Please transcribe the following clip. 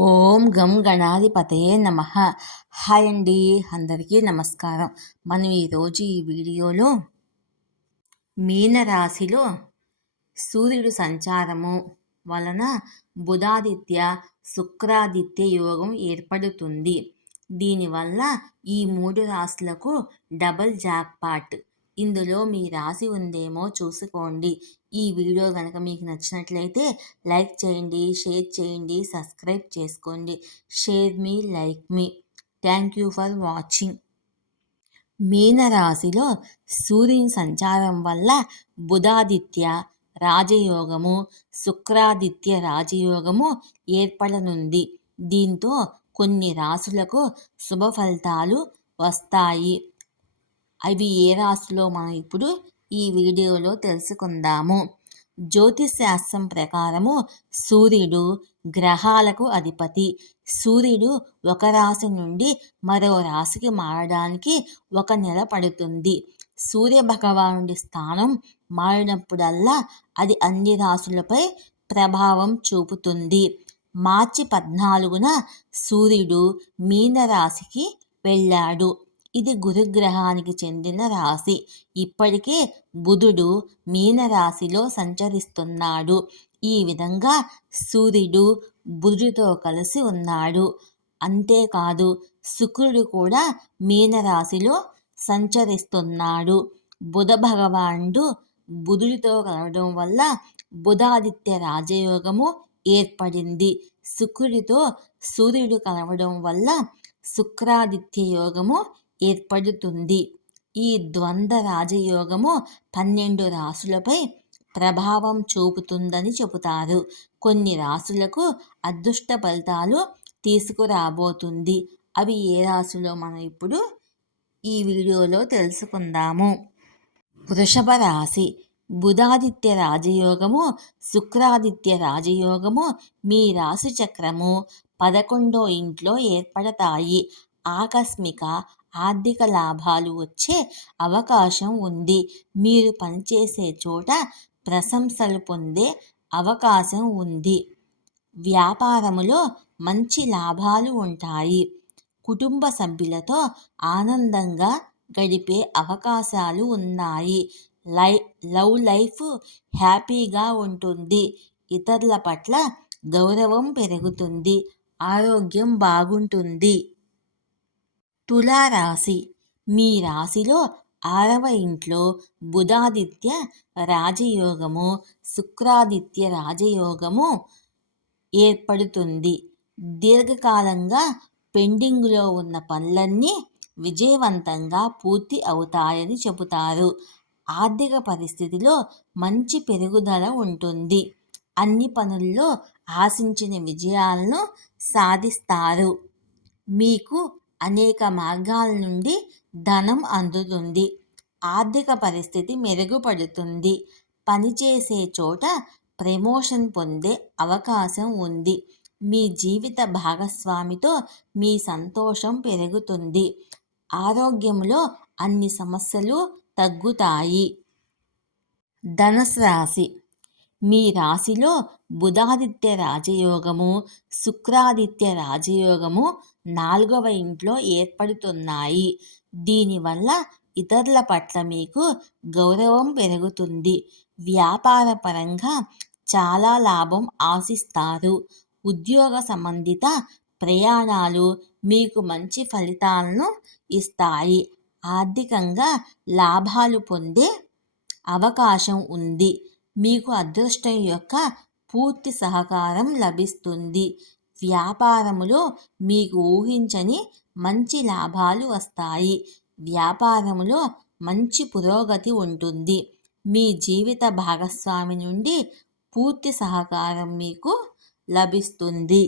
ఓం గం గణాధిపతయే నమః. హాయ్ అండి, అందరికీ నమస్కారం. మనం ఈరోజు ఈ వీడియోలో మీనరాశిలో సూర్యుడు సంచారము వలన బుధాదిత్య శుక్రాదిత్య యోగం ఏర్పడుతుంది. దీనివల్ల ఈ 3 రాశులకు డబల్ జాక్పాట్. ఇందులో మీ రాశి ఉందేమో చూసుకోండి. ఈ వీడియో కనుక మీకు నచ్చినట్లయితే లైక్ చేయండి, షేర్ చేయండి, సబ్స్క్రైబ్ చేసుకోండి. Share me, like me. Thank you for watching. మీనరాశిలో సూర్యుని సంచారం వల్ల బుధాదిత్య రాజయోగము, శుక్రాదిత్య రాజయోగము ఏర్పడనుంది. దీంతో కొన్ని రాశులకు శుభ ఫలితాలు వస్తాయి. అవి ఏ రాశిలో మనం ఇప్పుడు ఈ వీడియోలో తెలుసుకుందాము. జ్యోతిశాస్త్రం ప్రకారము సూర్యుడు గ్రహాలకు అధిపతి. సూర్యుడు ఒక రాశి నుండి మరో రాశికి మారడానికి 1 నెల పడుతుంది. సూర్య భగవానుడి స్థానం మారినప్పుడల్లా అది అన్ని రాశులపై ప్రభావం చూపుతుంది. మార్చి 14న సూర్యుడు మీనరాశికి వెళ్ళాడు. ఇది గురుగ్రహానికి చెందిన రాశి. ఇప్పటికే బుధుడు మీనరాశిలో సంచరిస్తున్నాడు. ఈ విధంగా సూర్యుడు బుధుడితో కలిసి ఉన్నాడు. అంతేకాదు శుక్రుడు కూడా మీనరాశిలో సంచరిస్తున్నాడు. బుధ భగవానుడు బుధుడితో కలవడం వల్ల బుధాదిత్య రాజయోగము ఏర్పడింది. శుక్రుడితో సూర్యుడు కలవడం వల్ల శుక్రాదిత్య యోగము ఏర్పడుతుంది. ఈ ద్వంద్వ రాజయోగము 12 రాశులపై ప్రభావం చూపుతుందని చెబుతారు. కొన్ని రాశులకు అదృష్ట ఫలితాలు తీసుకురాబోతుంది. అవి ఏ రాశిలో మనం ఇప్పుడు ఈ వీడియోలో తెలుసుకుందాము. వృషభ రాశి. బుధాదిత్య రాజయోగము, శుక్రాదిత్య రాజయోగము మీ రాశి చక్రము 11వ ఇంట్లో ఏర్పడతాయి. ఆకస్మిక ఆర్థిక లాభాలు వచ్చే అవకాశం ఉంది. మీరు పనిచేసే చోట ప్రశంసలు పొందే అవకాశం ఉంది. వ్యాపారములో మంచి లాభాలు ఉంటాయి. కుటుంబ సభ్యులతో ఆనందంగా గడిపే అవకాశాలు ఉన్నాయి. లవ్ లైఫ్ హ్యాపీగా ఉంటుంది. ఇతరుల పట్ల గౌరవం పెరుగుతుంది. ఆరోగ్యం బాగుంటుంది. తులారాశి. మీ రాశిలో 6వ ఇంట్లో బుధాదిత్య రాజయోగము, శుక్రాదిత్య రాజయోగము ఏర్పడుతుంది. దీర్ఘకాలంగా పెండింగ్లో ఉన్న పనులన్నీ విజయవంతంగా పూర్తి అవుతాయని చెబుతారు. ఆర్థిక పరిస్థితిలో మంచి పెరుగుదల ఉంటుంది. అన్ని పనుల్లో ఆశించిన విజయాలను సాధిస్తారు. మీకు అనేక మార్గాల నుండి ధనం అందుతుంది. ఆర్థిక పరిస్థితి మెరుగుపడుతుంది. పనిచేసే చోట ప్రమోషన్ పొందే అవకాశం ఉంది. మీ జీవిత భాగస్వామితో మీ సంతోషం పెరుగుతుంది. ఆరోగ్యంలో అన్ని సమస్యలు తగ్గుతాయి. ధనుసు రాశి. మీ రాశిలో బుధాదిత్య రాజయోగము, శుక్రాదిత్య రాజయోగము 4వ ఇంట్లో ఏర్పడుతున్నాయి. దీనివల్ల ఇతరుల పట్ల మీకు గౌరవం పెరుగుతుంది. వ్యాపార పరంగా చాలా లాభం ఆశిస్తారు. ఉద్యోగ సంబంధిత ప్రయాణాలు మీకు మంచి ఫలితాలను ఇస్తాయి. ఆర్థికంగా లాభాలు పొందే అవకాశం ఉంది. మీకు అదృష్టం యొక్క పూర్తి సహకారం లభిస్తుంది. వ్యాపారములో మీకు ఊహించని మంచి లాభాలు వస్తాయి. వ్యాపారములో మంచి పురోగతి ఉంటుంది. మీ జీవిత భాగస్వామి నుండి పూర్తి సహకారం మీకు లభిస్తుంది.